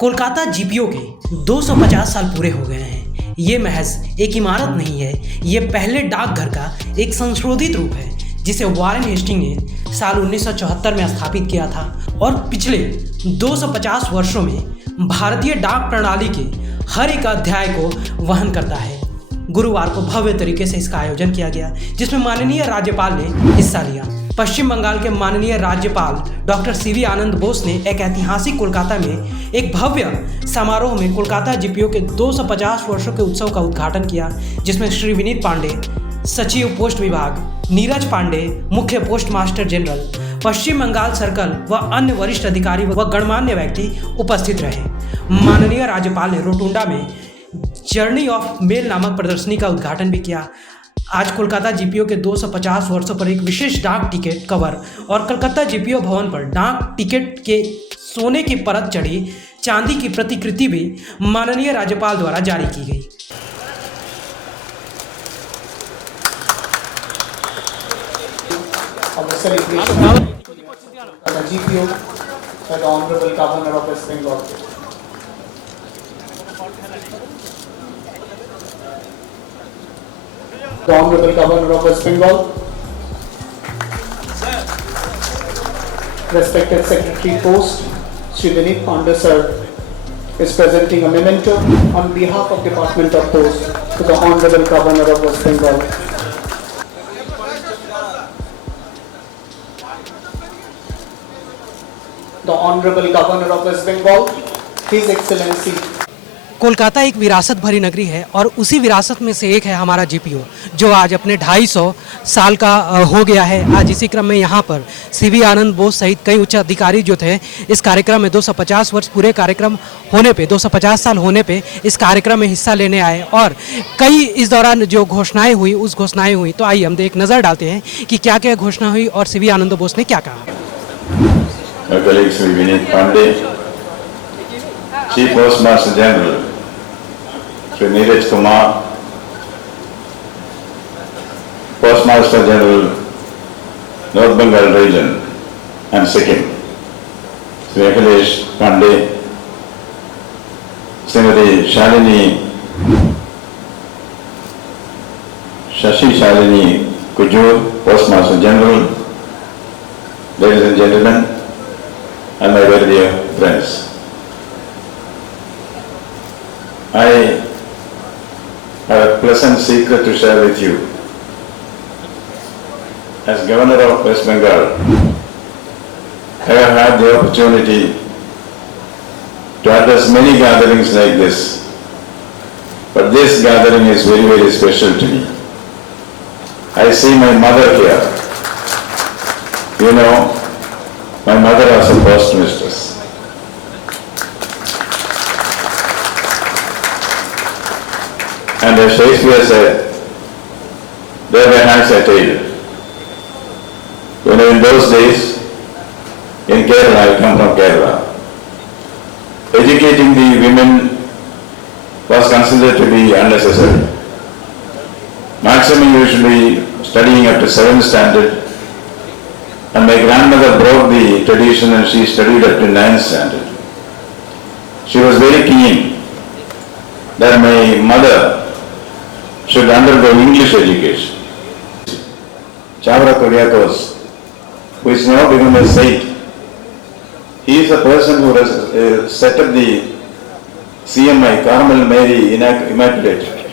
Kolkata GPO के 250 साल पूरे हो गए हैं। ये महज एक इमारत नहीं है, ये पहले डाकघर का एक संशोधित रूप है जिसे वॉरेन हेस्टिंग ने साल 1974 में स्थापित किया था और पिछले 250 वर्षों में भारतीय डाक प्रणाली के हर एक अध्याय को वहन करता है। गुरुवार को भव्य तरीके से इसका आयोजन किया गया जिसमें माननीय राज्यपाल ने हिस्सा लिया। पश्चिम बंगाल के माननीय राज्यपाल डॉक्टर सीवी आनंद बोस ने एक ऐतिहासिक कोलकाता में एक भव्य समारोह में कोलकाता जीपीओ के 250 वर्षों के उत्सव का उद्घाटन किया, जिसमें श्री विनीत पांडे, सचिव पोस्ट विभाग, नीरज पांडे, मुख्य पोस्ट मास्टर जनरल, पश्चिम बंगाल सर्कल व अन्य वरिष्ठ अधिकारी व गणमान्य व्यक्ति उपस्थित रहे। माननीय राज्यपाल ने रोटुंडा में जर्नी ऑफ मेल नामक प्रदर्शनी का उद्घाटन भी किया। आज कोलकाता जीपीओ के 250 वर्षों पर एक विशेष डाक टिकट कवर और कलकत्ता जीपीओ भवन पर डाक टिकट के सोने की परत चढ़ी चांदी की प्रतिकृति भी माननीय राज्यपाल द्वारा जारी की गई। GPO by the Honorable Governor of West Bengal. The Honorable Governor of West Bengal, respected Secretary Post, Shri Vineet Pandey sir, is presenting a memento on behalf of Department of Post to the Honorable Governor of West Bengal. The Honorable Governor of West Bengal, His Excellency Kolkata एक विरासत भरी नगरी है और उसी विरासत में से एक है हमारा जीपीओ, जो आज अपने 250 साल का हो गया है। आज इसी क्रम में यहाँ पर सीवी आनंद बोस सहित कई उच्च अधिकारी जो थे इस कार्यक्रम में 250 वर्ष पूरे कार्यक्रम होने पे 250 साल होने पे इस कार्यक्रम में हिस्सा लेने आए और कई इस दौरान जो घोषणाएँ हुई उस घोषणाएँ हुई। तो आइए हम एक नज़र डालते हैं कि क्या क्या घोषणा हुई और सीवी आनंद बोस ने क्या कहा। My colleague Sri Vineet Pandey, Chief Postmaster General Sri Neeraj Kumar, Postmaster General North Bengal Region and Sikkim, Sri Akhilesh Pandey, Srimati Shashi Shalini Kujur, Postmaster General, ladies and gentlemen, and my very dear friends. I have a pleasant secret to share with you. As Governor of West Bengal, I have had the opportunity to address many gatherings like this, but this gathering is very, very special to me. I see my mother here. You know, my mother was a postmistress. And as Shakespeare said, there were hands at table. In those days, in Kerala, I come from Kerala, educating the women was considered to be unnecessary. Maximum usually studying up to 7th standard, and my grandmother broke the tradition and she studied up to 9th standard. She was very keen that my mother should undergo English education. Chavra Kuriakos, who is now become a saint, he is a person who has set up the CMI, Carmel Mary Immaculate.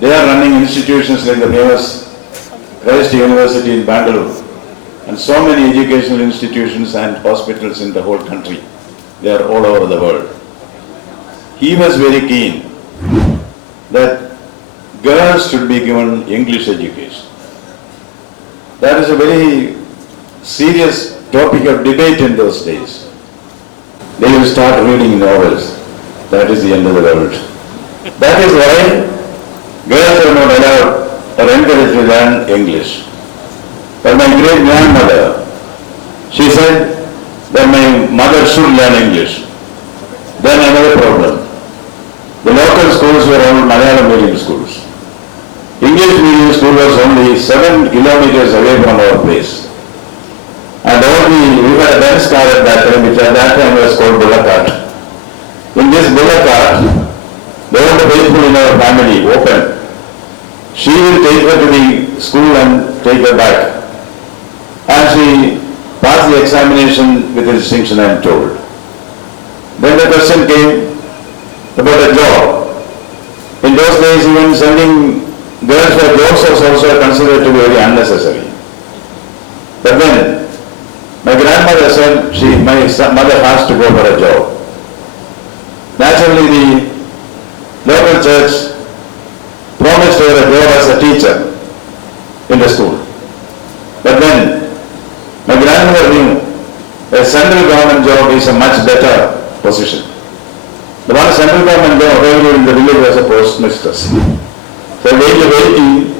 They are running institutions like the famous Christ University in Bangalore and so many educational institutions and hospitals in the whole country. They are all over the world. He was very keen that girls should be given English education. That is a very serious topic of debate in those days. They will start reading novels. That is the end of the world. That is why girls are not allowed or encouraged to learn English. But my great grandmother, she said that my mother should learn English. Then another problem. The local schools were all Malayalam medium schools. English medium school was only 7 kilometers away from our place. And all we had a dance car at that time, which at that time was called Bullock Cart. our family, open. She will take her to the school and take her back. And she passed the examination with distinction, I am told. Then the question came about a job. In those days, even sending girls for jobs was also considered to be very unnecessary. But then, my grandmother said my mother has to go for a job. Naturally, the local church promised her a job as a teacher in the school. But then, my grandmother knew a central government job is a much better position. The one central government job available in the village was a postmistress. So at the age of 18,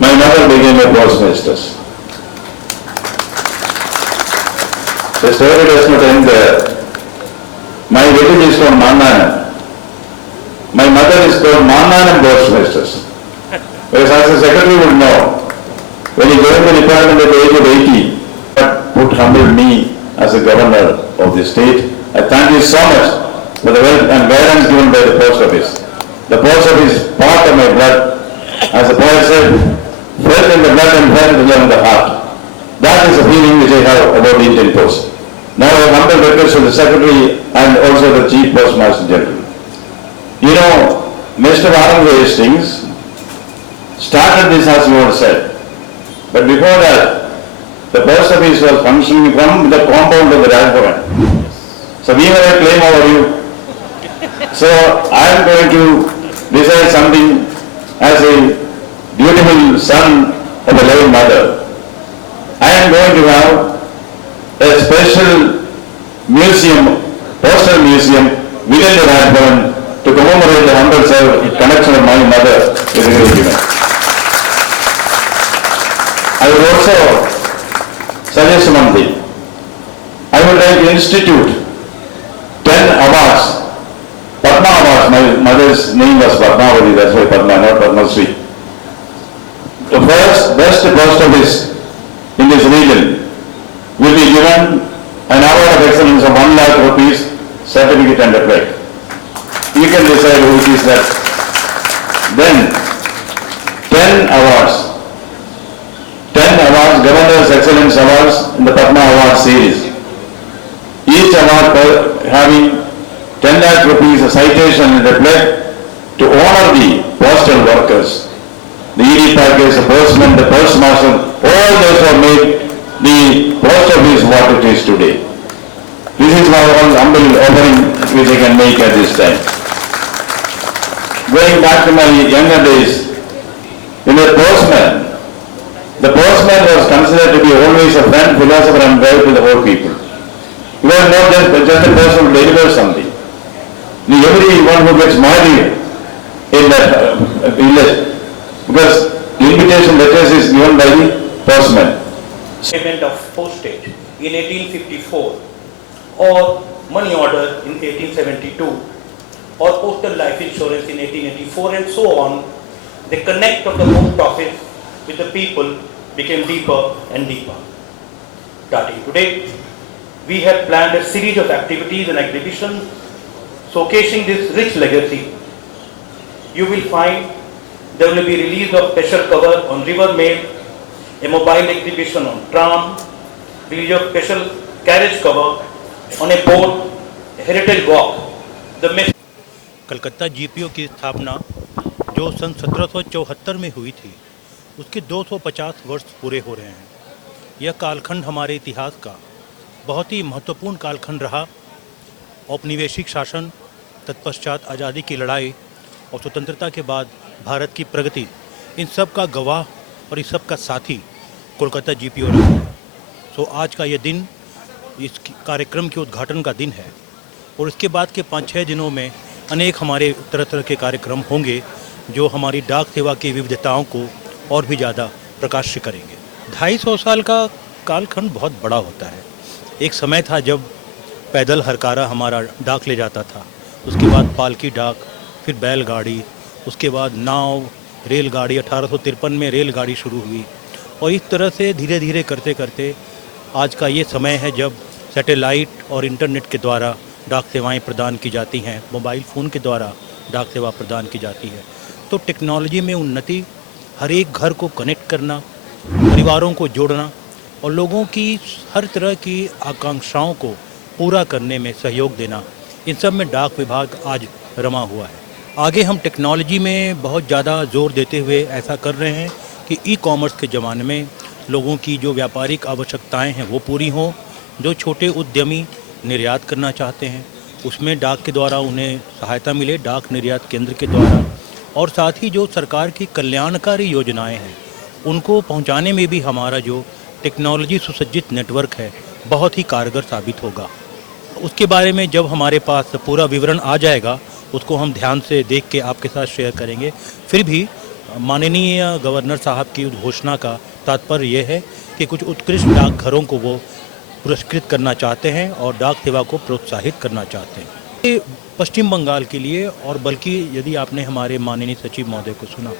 my mother became a postmistress. The story does not end there. My village is called Mananam. My mother is called Mananam postmistress. Whereas as a secretary would know, when he joined the department at the age of 80, God put humbled me as a governor of the state. I thank you so much for the wealth and guidance given by the post office. The post office is part of my blood. As the poet said, felt in the blood and felt in the heart. That is the feeling which I have about the Indian Post. Now I have humble request to the Secretary and also the Chief Postmaster General. You know, Mr. Warren Hastings started this as you have said. But before that, the post office was functioning from the compound of the Rajbhavan. So we have a claim over you. So I am going to decide something as a beautiful son of a loving mother. I am going to have a special museum, postal museum within the Rajbhavan to commemorate the humble connection of my mother with the great event. I would also suggest one thing. I would like to institute 10 awards, Padma awards. My mother's name was Padmavati, that's why Padma, not Padma Sri. The first best post office in this region will be given an award of excellence of 1 lakh rupees, certificate and a plaque. You can decide who it is that. Then 10 awards. 10 awards, Governor's Excellence Awards in the Padma Award series. Each award having 10 lakh rupees, a citation and a plaque to honor the postal workers, the ED packers, the postman, the postmaster, all those who have made the post office what it is today. This is my one humble offering which I can make at this time. Going back to my younger days, in the postman was considered to be always a friend, philosopher and guide to the whole people. He was not just a person who delivers something. Everyone who gets married in that village, because invitation letters is given by the postman. Payment of postage in 1854 or money order in 1872 or postal life insurance in 1884 and so on, the connect of the post office with the people became deeper and deeper. Starting today, we have planned a series of activities and exhibitions showcasing this rich legacy. You will find there will be release of special cover on River Mail, a mobile exhibition on tram, release of special carriage cover on a boat, a heritage walk. Calcutta GPO की स्थापना जो सन 1774 में हुई थी, उसके 250 वर्ष पूरे हो रहे हैं। यह कालखंड हमारे इतिहास का बहुत ही महत्वपूर्ण कालखंड रहा। औपनिवेशिक शासन, तत्पश्चात आज़ादी की लड़ाई और स्वतंत्रता के बाद भारत की प्रगति, इन सब का गवाह और इस सब का साथी कोलकाता जीपीओ रहा है। सो आज का ये दिन इस कार्यक्रम के उद्घाटन का दिन है और इसके बाद के 5-6 दिनों में अनेक हमारे तरह तरह के कार्यक्रम होंगे जो हमारी डाक सेवा की विविधताओं को और भी ज़्यादा प्रकाशित करेंगे। 250 साल का कालखंड बहुत बड़ा होता है। एक समय था जब पैदल हरकारा हमारा डाक ले जाता था, उसके बाद पालकी डाक, फिर बैलगाड़ी, उसके बाद नाव, रेलगाड़ी। 1853 में रेलगाड़ी शुरू हुई और इस तरह से धीरे धीरे करते करते आज का ये समय है जब सैटेलाइट और इंटरनेट के द्वारा डाक सेवाएं प्रदान की जाती हैं, मोबाइल फ़ोन के द्वारा डाक सेवा प्रदान की जाती है। तो टेक्नोलॉजी में उन्नति, हर एक घर को कनेक्ट करना, परिवारों को जोड़ना और लोगों की हर तरह की आकांक्षाओं को पूरा करने में सहयोग देना, इन सब में डाक विभाग आज रमा हुआ है। आगे हम टेक्नोलॉजी में बहुत ज़्यादा जोर देते हुए ऐसा कर रहे हैं कि ई कॉमर्स के ज़माने में लोगों की जो व्यापारिक आवश्यकताएं हैं वो पूरी हों। जो छोटे उद्यमी निर्यात करना चाहते हैं उसमें डाक के द्वारा उन्हें सहायता मिले, डाक निर्यात केंद्र के द्वारा। और साथ ही जो सरकार की कल्याणकारी योजनाएं हैं उनको पहुंचाने में भी हमारा जो टेक्नोलॉजी सुसज्जित नेटवर्क है बहुत ही कारगर साबित होगा। उसके बारे में जब हमारे पास पूरा विवरण आ जाएगा उसको हम ध्यान से देख के आपके साथ शेयर करेंगे। फिर भी माननीय गवर्नर साहब की घोषणा का तात्पर्य यह है कि कुछ उत्कृष्ट डाकघरों को वो पुरस्कृत करना चाहते हैं और डाक सेवा को प्रोत्साहित करना चाहते हैं। ये पश्चिम बंगाल के लिए और बल्कि यदि आपने हमारे माननीय सचिव महोदय को सुना,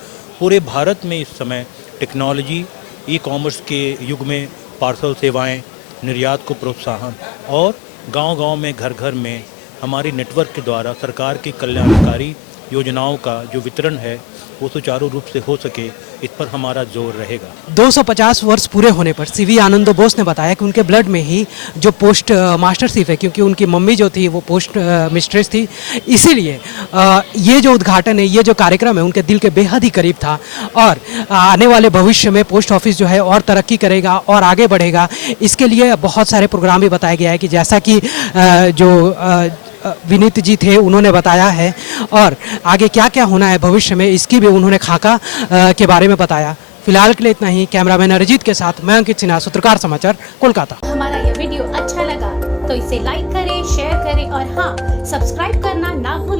पूरे भारत में इस समय टेक्नोलॉजी, ई कॉमर्स के युग में पार्सल सेवाएं, निर्यात को प्रोत्साहन और गांव-गांव में, घर-घर में हमारी नेटवर्क के द्वारा सरकार की कल्याणकारी योजनाओं का जो वितरण है वो सुचारू रूप से हो सके, इस पर हमारा जोर रहेगा। 250 वर्ष पूरे होने पर सीवी आनंदो बोस ने बताया कि उनके ब्लड में ही जो पोस्ट मास्टरशिप है, क्योंकि उनकी मम्मी जो थी वो पोस्ट मिस्ट्रेस थी, इसीलिए ये जो उद्घाटन है, ये जो कार्यक्रम है उनके दिल के बेहद ही करीब था। और आने वाले भविष्य में पोस्ट ऑफिस जो है और तरक्की करेगा और आगे बढ़ेगा। इसके लिए बहुत सारे प्रोग्राम भी बताया गया है कि जैसा कि जो विनीत जी थे उन्होंने बताया है, और आगे क्या क्या होना है भविष्य में इसकी भी उन्होंने खाका के बारे में बताया। फिलहाल के लिए इतना ही। कैमरामैन अरिजीत के साथ मैं अंकित सिन्हा, सूत्रकार समाचार, कोलकाता। हमारा ये वीडियो अच्छा लगा तो इसे लाइक करें, शेयर करें और हाँ, सब्सक्राइब करना ना भूलें।